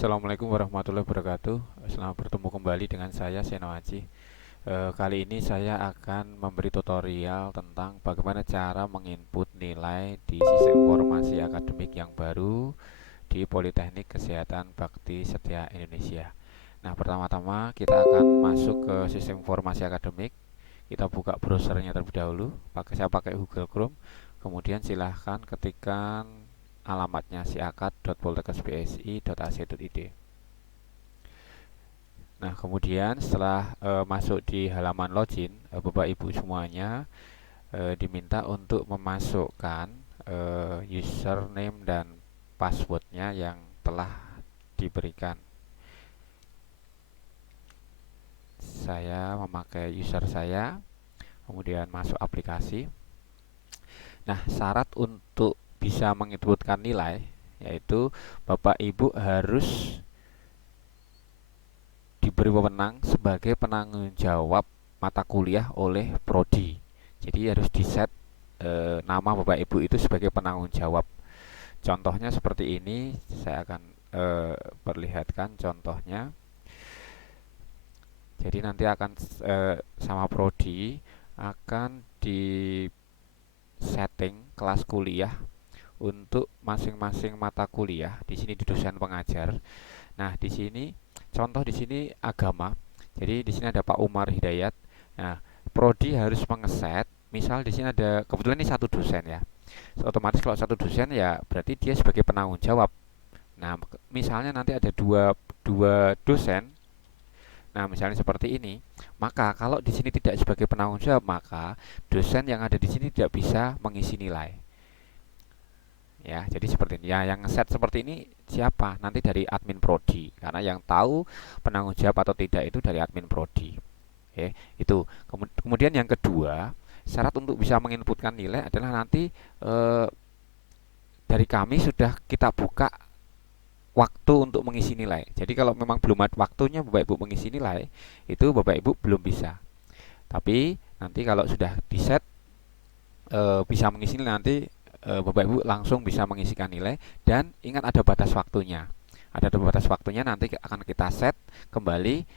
Assalamualaikum warahmatullahi wabarakatuh. Selamat bertemu kembali dengan saya Seno Aji. Kali ini saya akan memberi tutorial tentang bagaimana cara menginput nilai di sistem informasi akademik yang baru di Politeknik Kesehatan Bakti Setia Indonesia. Nah, pertama-tama kita akan masuk ke sistem informasi akademik. Kita buka browsernya terlebih dahulu. Saya pakai Google Chrome. Kemudian silahkan ketikkan alamatnya siakat.poltekkesbsi.ac.id. Nah, kemudian setelah masuk di halaman login, Bapak Ibu semuanya diminta untuk memasukkan username dan passwordnya yang telah diberikan. Saya memakai user saya, kemudian masuk aplikasi. Nah, syarat untuk bisa menginputkan nilai yaitu Bapak Ibu harus diberi wewenang sebagai penanggung jawab mata kuliah oleh prodi. Jadi harus di-set nama Bapak Ibu itu sebagai penanggung jawab. Contohnya seperti ini, saya akan perlihatkan contohnya. Jadi nanti akan sama prodi akan di setting kelas kuliah untuk masing-masing mata kuliah. Di sini di dosen pengajar. Nah, di sini contoh di sini agama. Jadi di sini ada Pak Umar Hidayat. Nah, prodi harus mengeset. Misal di sini ada kebetulan ini satu dosen ya. Otomatis kalau satu dosen ya berarti dia sebagai penanggung jawab. Nah, misalnya nanti ada dua dosen. Nah, misalnya seperti ini, maka kalau di sini tidak sebagai penanggung jawab, maka dosen yang ada di sini tidak bisa mengisi nilai. Ya, jadi seperti ini. Ya, yang set seperti ini siapa? Nanti dari admin prodi. Karena yang tahu penanggung jawab atau tidak itu dari admin prodi. Oke, itu. Kemudian yang kedua, syarat untuk bisa menginputkan nilai adalah nanti eh, dari kami sudah kita buka waktu untuk mengisi nilai. Jadi kalau memang belum ada waktunya Bapak Ibu mengisi nilai, itu Bapak Ibu belum bisa. Tapi nanti kalau sudah di set bisa mengisi nilai, nanti Bapak Ibu langsung bisa mengisikan nilai. Dan ingat ada batas waktunya. Ada batas waktunya, nanti akan kita set kembali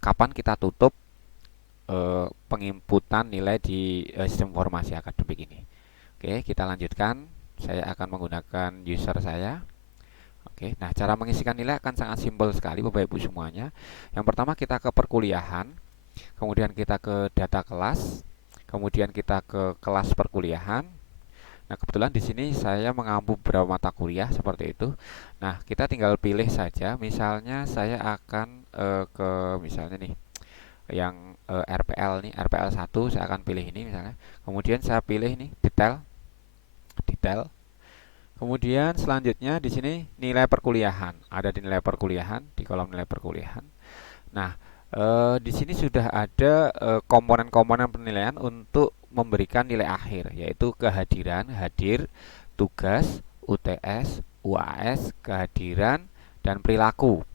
kapan kita tutup penginputan nilai di sistem informasi akademik ini. Oke, kita lanjutkan. Saya akan menggunakan user saya. Oke, nah cara mengisikan nilai akan sangat simpel sekali Bapak Ibu semuanya. Yang pertama kita ke perkuliahan, kemudian kita ke data kelas, kemudian kita ke kelas perkuliahan. Nah, kebetulan di sini saya mengampu beberapa mata kuliah seperti itu. Nah, kita tinggal pilih saja. Misalnya saya akan ke misalnya nih yang RPL nih, RPL 1 saya akan pilih ini misalnya. Kemudian saya pilih ini detail. Detail. Kemudian selanjutnya di sini nilai perkuliahan. Ada di nilai perkuliahan, di kolom nilai perkuliahan. Nah, di sini sudah ada komponen-komponen penilaian untuk memberikan nilai akhir, yaitu kehadiran, hadir, tugas, UTS, UAS, kehadiran, dan perilaku.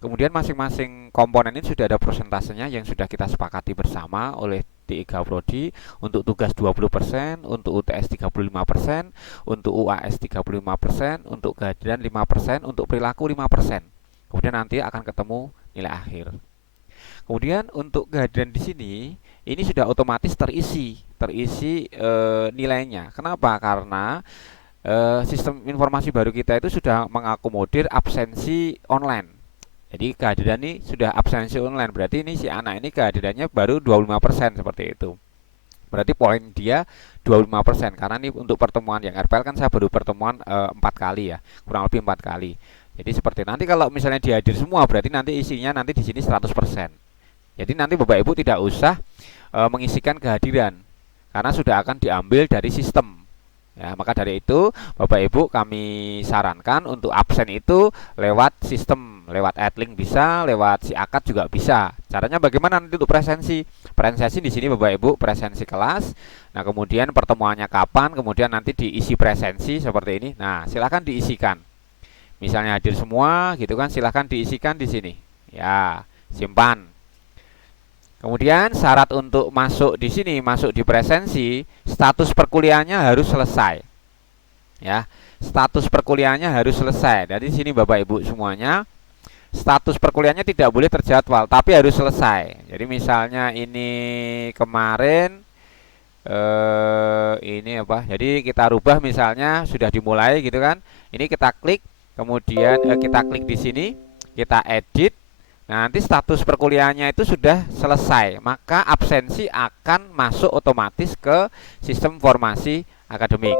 Kemudian masing-masing komponen ini sudah ada persentasenya yang sudah kita sepakati bersama oleh tiga prodi. Untuk tugas 20%, untuk UTS 35%, untuk UAS 35%, untuk kehadiran 5%, untuk perilaku 5%. Kemudian nanti akan ketemu nilai akhir. Kemudian untuk kehadiran di sini ini sudah otomatis terisi nilainya. Kenapa? Karena sistem informasi baru kita itu sudah mengakomodir absensi online. Jadi kehadiran ini sudah absensi online. Berarti ini si anak ini kehadirannya baru 25% seperti itu. Berarti poin dia 25%. Karena ini untuk pertemuan yang RPL kan saya baru pertemuan 4 kali ya. Kurang lebih 4 kali. Jadi seperti nanti kalau misalnya dihadir semua berarti nanti isinya nanti di sini 100%. Jadi nanti Bapak Ibu tidak usah mengisikan kehadiran karena sudah akan diambil dari sistem. Ya, maka dari itu Bapak Ibu kami sarankan untuk absen itu lewat sistem, lewat Adlink bisa, lewat si akad juga bisa. Caranya bagaimana nanti untuk presensi? Presensi di sini Bapak Ibu presensi kelas. Nah, kemudian pertemuannya kapan? Kemudian nanti diisi presensi seperti ini. Nah, silakan diisikan. Misalnya hadir semua gitu kan, silakan diisikan di sini. Ya, simpan. Kemudian syarat untuk masuk di sini, masuk di presensi, status perkuliahannya harus selesai. Ya, status perkuliahannya harus selesai. Jadi di sini Bapak Ibu semuanya, status perkuliahannya tidak boleh terjadwal, tapi harus selesai. Jadi misalnya ini kemarin ini apa? Jadi kita rubah misalnya sudah dimulai gitu kan. Ini kita klik, kemudian kita klik di sini, kita edit. Nah, nanti status perkuliahannya itu sudah selesai, maka absensi akan masuk otomatis ke sistem informasi akademik.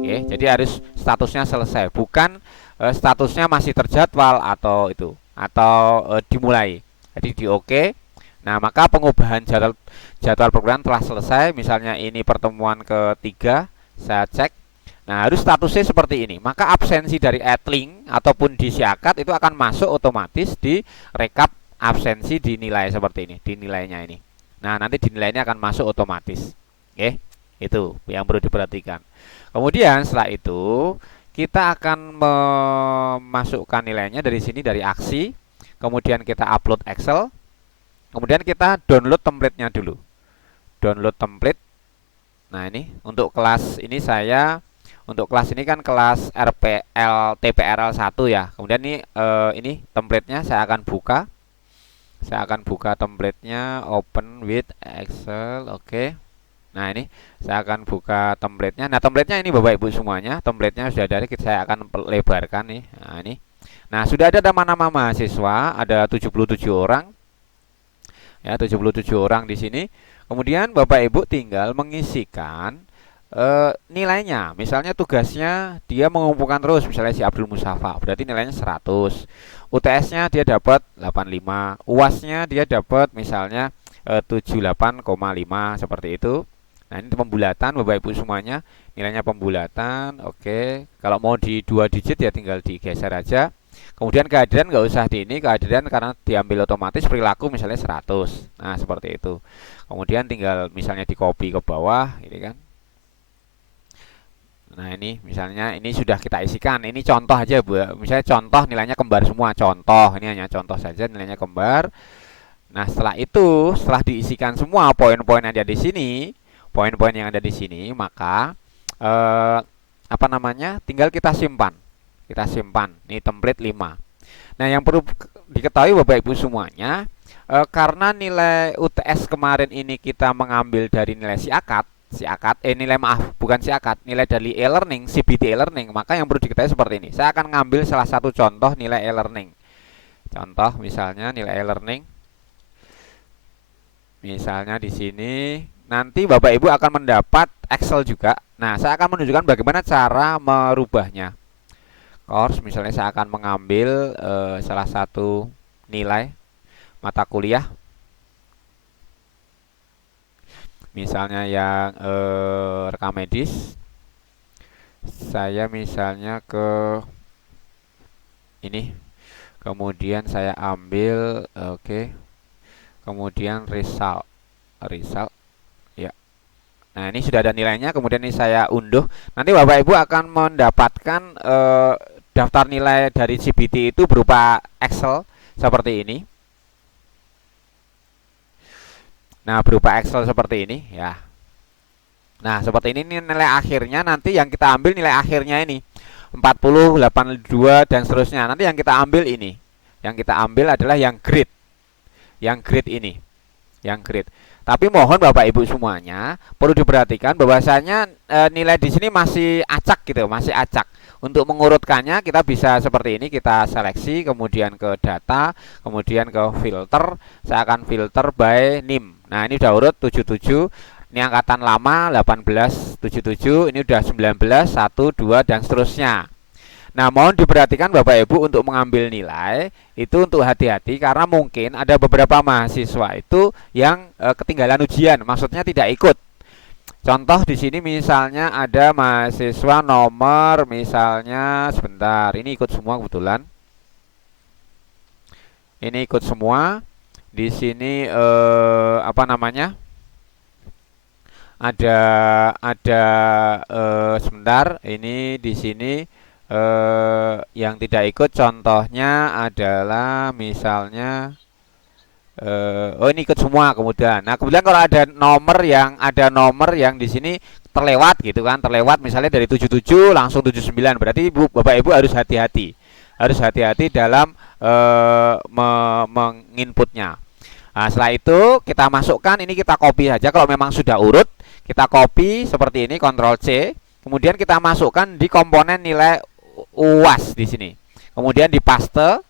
Oke, jadi harus statusnya selesai, bukan statusnya masih terjadwal atau itu atau dimulai. Jadi di oke. Nah, maka pengubahan jadwal perkuliahan telah selesai. Misalnya ini pertemuan ketiga, saya cek. Nah, harus statusnya seperti ini. Maka absensi dari Edlink ataupun di Siakat itu akan masuk otomatis di rekap absensi di nilai seperti ini, di nilainya ini. Nah, nanti di nilainya akan masuk otomatis. Oke, itu yang perlu diperhatikan. Kemudian setelah itu kita akan memasukkan nilainya dari sini, dari aksi. Kemudian kita upload Excel. Kemudian kita download template-nya dulu. Download template. Nah, ini untuk kelas ini untuk kelas ini kan kelas RPL TPRL 1 ya. Kemudian ini template-nya saya akan buka. Saya akan buka template-nya, open with Excel. Oke. Nah, ini saya akan buka template-nya. Nah, template-nya ini Bapak Ibu semuanya. Template-nya sudah ada, saya akan lebarkan nih. Nah, ini. Nah, sudah ada nama-nama mahasiswa, ada 77 orang. Ya, 77 orang di sini. Kemudian Bapak Ibu tinggal mengisikan nilainya. Misalnya tugasnya dia mengumpulkan terus, misalnya si Abdul Mustafa, berarti nilainya 100. UTS-nya dia dapat 85, UAS-nya dia dapat misalnya 78,5 seperti itu. Nah, ini pembulatan Bapak Ibu semuanya, nilainya pembulatan. Oke. Kalau mau di 2 digit ya tinggal digeser aja. Kemudian kehadiran nggak usah di ini, kehadiran karena diambil otomatis, perilaku misalnya 100. Nah, seperti itu. Kemudian tinggal misalnya di copy ke bawah, ini kan. Nah, ini misalnya ini sudah kita isikan. Ini contoh aja Bu. Misalnya contoh nilainya kembar semua. Contoh, ini hanya contoh saja nilainya kembar. Nah, setelah itu, setelah diisikan semua poin-poin yang ada di sini, poin-poin yang ada di sini, maka apa namanya? Tinggal kita simpan. Kita simpan. Ini template 5. Nah, yang perlu diketahui Bapak Ibu semuanya, karena nilai UTS kemarin ini kita mengambil dari nilai nilai maaf, bukan siakat, nilai dari e-learning, CBT e-learning, maka yang perlu diketahui seperti ini. Saya akan ngambil salah satu contoh nilai e-learning. Contoh misalnya nilai e-learning. Misalnya di sini nanti Bapak Ibu akan mendapat Excel juga. Nah, saya akan menunjukkan bagaimana cara merubahnya. Course, misalnya saya akan mengambil salah satu nilai mata kuliah. Misalnya yang rekam medis. Saya misalnya ke ini. Kemudian saya ambil oke. Kemudian result. Ya. Nah, ini sudah ada nilainya, kemudian ini saya unduh. Nanti Bapak Ibu akan mendapatkan daftar nilai dari CBT itu berupa Excel seperti ini. Nah, berupa Excel seperti ini ya. Nah, seperti ini nilai akhirnya, nanti yang kita ambil nilai akhirnya ini 40, 82 dan seterusnya. Nanti yang kita ambil ini. Yang kita ambil adalah yang grade. Yang grade ini. Yang grade. Tapi mohon Bapak Ibu semuanya perlu diperhatikan bahwasanya nilai di sini masih acak gitu, masih acak. Untuk mengurutkannya kita bisa seperti ini, kita seleksi, kemudian ke data, kemudian ke filter. Saya akan filter by NIM. Nah, ini udah urut 77. Ini angkatan lama 1877, ini udah 19, 1, 2 dan seterusnya. Nah, mohon diperhatikan Bapak Ibu untuk mengambil nilai itu untuk hati-hati karena mungkin ada beberapa mahasiswa itu yang ketinggalan ujian, maksudnya tidak ikut. Contoh di sini misalnya ada mahasiswa nomor misalnya sebentar, ini ikut semua kebetulan. Ini ikut semua. Di sini apa namanya? Ada sebentar, ini di sini yang tidak ikut contohnya adalah misalnya Oh ini ikut semua kemudian. Nah kemudian kalau ada nomor yang di sini terlewat gitu kan, terlewat misalnya dari 77 langsung 79, berarti Bapak Ibu harus hati-hati. Harus hati-hati dalam menginputnya. Nah, setelah itu kita masukkan, ini kita copy saja kalau memang sudah urut, kita copy seperti ini, Ctrl C. Kemudian kita masukkan di komponen nilai UAS di sini. Kemudian di paste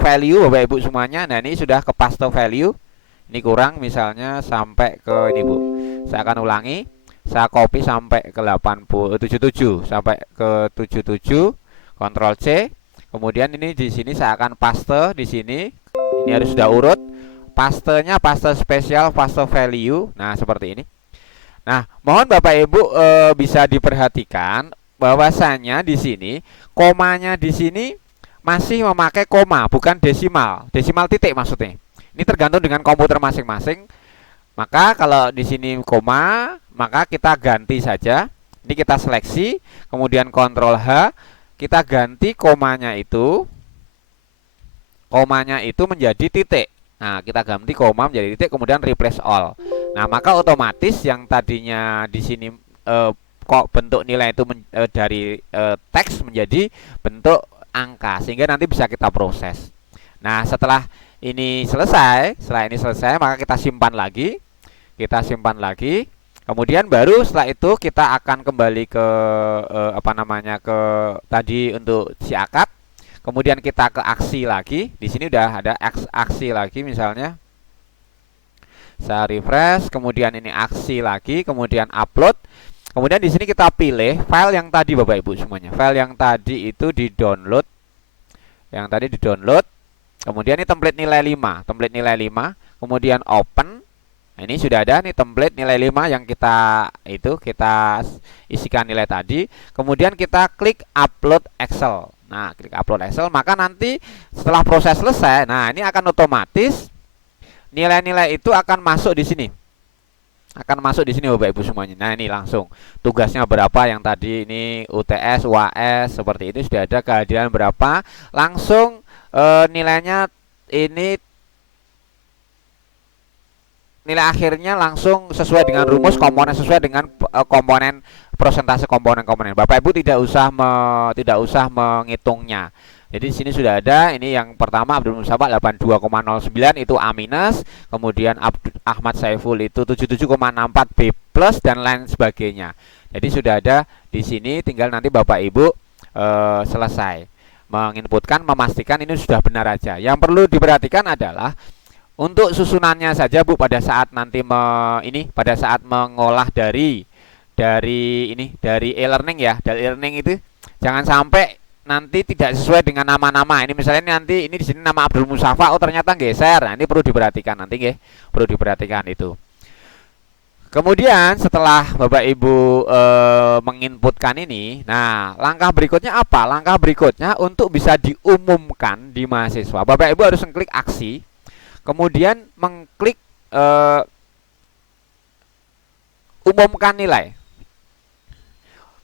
value Bapak Ibu semuanya. Nah, ini sudah ke paste value. Ini kurang misalnya sampai ke ini Bu. Saya akan ulangi. Saya copy sampai ke 77 sampai ke 77, Ctrl C. Kemudian ini di sini saya akan paste di sini. Ini harus sudah urut. Pastenya paste spesial, paste value. Nah, seperti ini. Nah, mohon Bapak Ibu bisa diperhatikan bahwasanya di sini komanya di sini masih memakai koma, bukan desimal. Desimal titik maksudnya. Ini tergantung dengan komputer masing-masing. Maka kalau di sini koma, maka kita ganti saja. Ini kita seleksi, kemudian Ctrl H, kita ganti komanya itu menjadi titik. Nah, kita ganti koma menjadi titik, kemudian replace all. Nah, maka otomatis yang tadinya di sini kok bentuk nilai itu dari teks menjadi bentuk angka, sehingga nanti bisa kita proses. Nah, setelah ini selesai, maka kita simpan lagi. Kemudian baru setelah itu kita akan kembali ke ke tadi untuk si akad. Kemudian kita ke aksi lagi. Di sini udah ada aksi lagi misalnya. Saya refresh, kemudian ini aksi lagi, kemudian upload. Kemudian di sini kita pilih file yang tadi Bapak Ibu semuanya. File yang tadi itu di-download. Kemudian ini template nilai 5, kemudian open. Nah, ini sudah ada nih template nilai 5 yang kita isikan nilai tadi. Kemudian kita klik upload Excel. Nah, klik upload Excel, maka nanti setelah proses selesai, nah ini akan otomatis nilai-nilai itu akan masuk di sini. Bapak Ibu semuanya. Nah, ini langsung tugasnya berapa yang tadi ini UTS, UAS seperti itu sudah ada, kehadiran berapa, langsung nilainya ini nilai akhirnya langsung sesuai dengan rumus komponen, sesuai dengan komponen persentase komponen-komponen. Bapak Ibu tidak usah menghitungnya. Jadi di sini sudah ada, ini yang pertama Abdul Musabak 82,09 itu A minus, kemudian Ahmad Saiful itu 77,64 B plus dan lain sebagainya. Jadi sudah ada di sini, tinggal nanti Bapak Ibu selesai menginputkan, memastikan ini sudah benar aja. Yang perlu diperhatikan adalah untuk susunannya saja Bu, pada saat nanti pada saat mengolah dari e-learning ya, dari e-learning itu jangan sampai nanti tidak sesuai dengan nama-nama. Ini misalnya nanti ini di sini nama Abdul Musafa, oh ternyata geser. Nah, ini perlu diperhatikan nanti nggih, perlu diperhatikan itu. Kemudian setelah Bapak Ibu menginputkan ini, nah langkah berikutnya apa? Langkah berikutnya untuk bisa diumumkan di mahasiswa, Bapak Ibu harus mengklik aksi, kemudian mengklik umumkan nilai.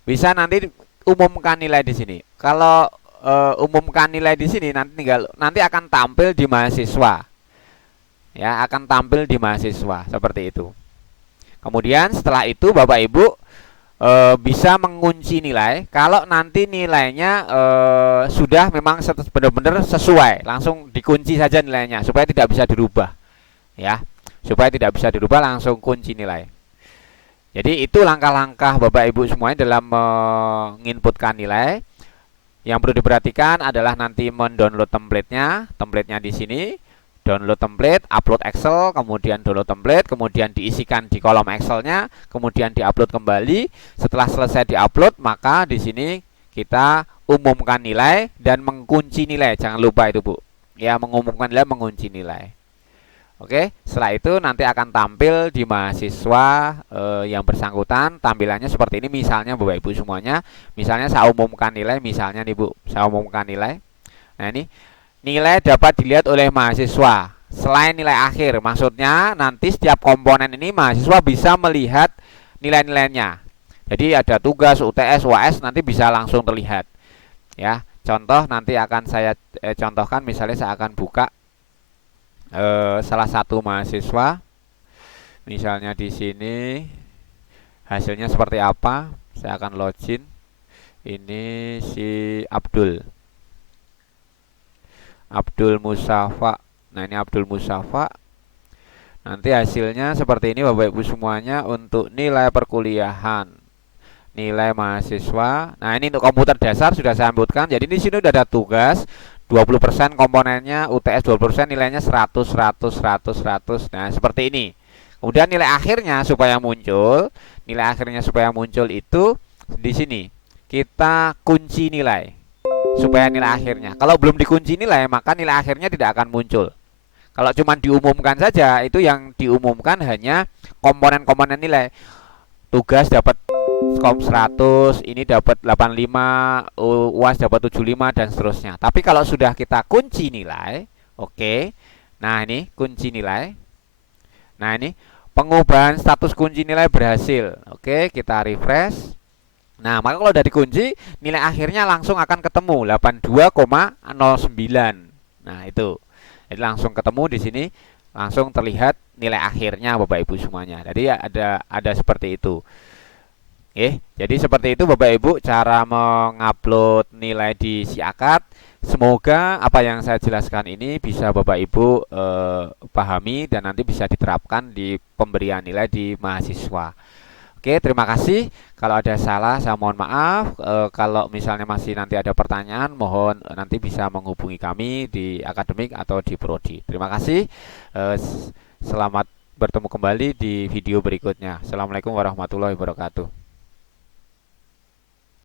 Bisa nanti umumkan nilai di sini. Kalau umumkan nilai di sini nanti akan tampil di mahasiswa. Ya, akan tampil di mahasiswa seperti itu. Kemudian setelah itu Bapak Ibu bisa mengunci nilai. Kalau nanti nilainya sudah memang benar-benar sesuai, langsung dikunci saja nilainya supaya tidak bisa dirubah. Ya, supaya tidak bisa dirubah, langsung kunci nilai. Jadi itu langkah-langkah Bapak Ibu semuanya dalam menginputkan nilai. Yang perlu diperhatikan adalah nanti mendownload templatenya di sini. Download template, upload Excel, kemudian download template, kemudian diisikan di kolom Excelnya, kemudian diupload kembali. Setelah selesai diupload, maka di sini kita umumkan nilai dan mengunci nilai. Jangan lupa itu Bu. Ya, mengumumkan nilai, mengunci nilai. Oke, setelah itu nanti akan tampil di mahasiswa yang bersangkutan. Tampilannya seperti ini, misalnya Bapak Ibu semuanya. Misalnya saya umumkan nilai, misalnya nih Bu, saya umumkan nilai. Nah ini nilai dapat dilihat oleh mahasiswa selain nilai akhir. Maksudnya nanti setiap komponen ini mahasiswa bisa melihat nilai-nilainya. Jadi ada tugas, UTS, UAS nanti bisa langsung terlihat. Ya, contoh nanti akan saya contohkan, misalnya saya akan buka salah satu mahasiswa, misalnya di sini hasilnya seperti apa. Saya akan login. Ini si Abdul Musafa. Nah, ini Abdul Musafa. Nanti hasilnya seperti ini Bapak Ibu semuanya untuk nilai perkuliahan, nilai mahasiswa. Nah, ini untuk komputer dasar sudah saya sebutkan. Jadi di sini sudah ada tugas 20% komponennya, UTS 20%, nilainya 100 100 100 100. Nah, seperti ini. Kemudian nilai akhirnya supaya muncul itu di sini. Kita kunci nilai supaya nilai akhirnya. Kalau belum dikunci nilai, maka nilai akhirnya tidak akan muncul. Kalau cuma diumumkan saja, itu yang diumumkan hanya komponen-komponen nilai. Tugas dapat kom 100, ini dapat 85, UAS dapat 75 dan seterusnya. Tapi kalau sudah kita kunci nilai, oke. Nah, ini kunci nilai. Nah, ini pengubahan status kunci nilai berhasil. Oke, kita refresh. Nah, maka kalau udah dikunci, nilai akhirnya langsung akan ketemu 82,09. Nah, itu. Jadi langsung ketemu di sini, langsung terlihat nilai akhirnya Bapak Ibu semuanya. Jadi ada seperti itu. Jadi seperti itu Bapak Ibu cara mengupload nilai di Siakat. Semoga apa yang saya jelaskan ini bisa Bapak Ibu pahami dan nanti bisa diterapkan di pemberian nilai di mahasiswa. Oke, terima kasih. Kalau ada salah, saya mohon maaf. Kalau misalnya masih nanti ada pertanyaan, mohon nanti bisa menghubungi kami di akademik atau di prodi. Terima kasih. Selamat bertemu kembali di video berikutnya. Assalamualaikum warahmatullahi wabarakatuh.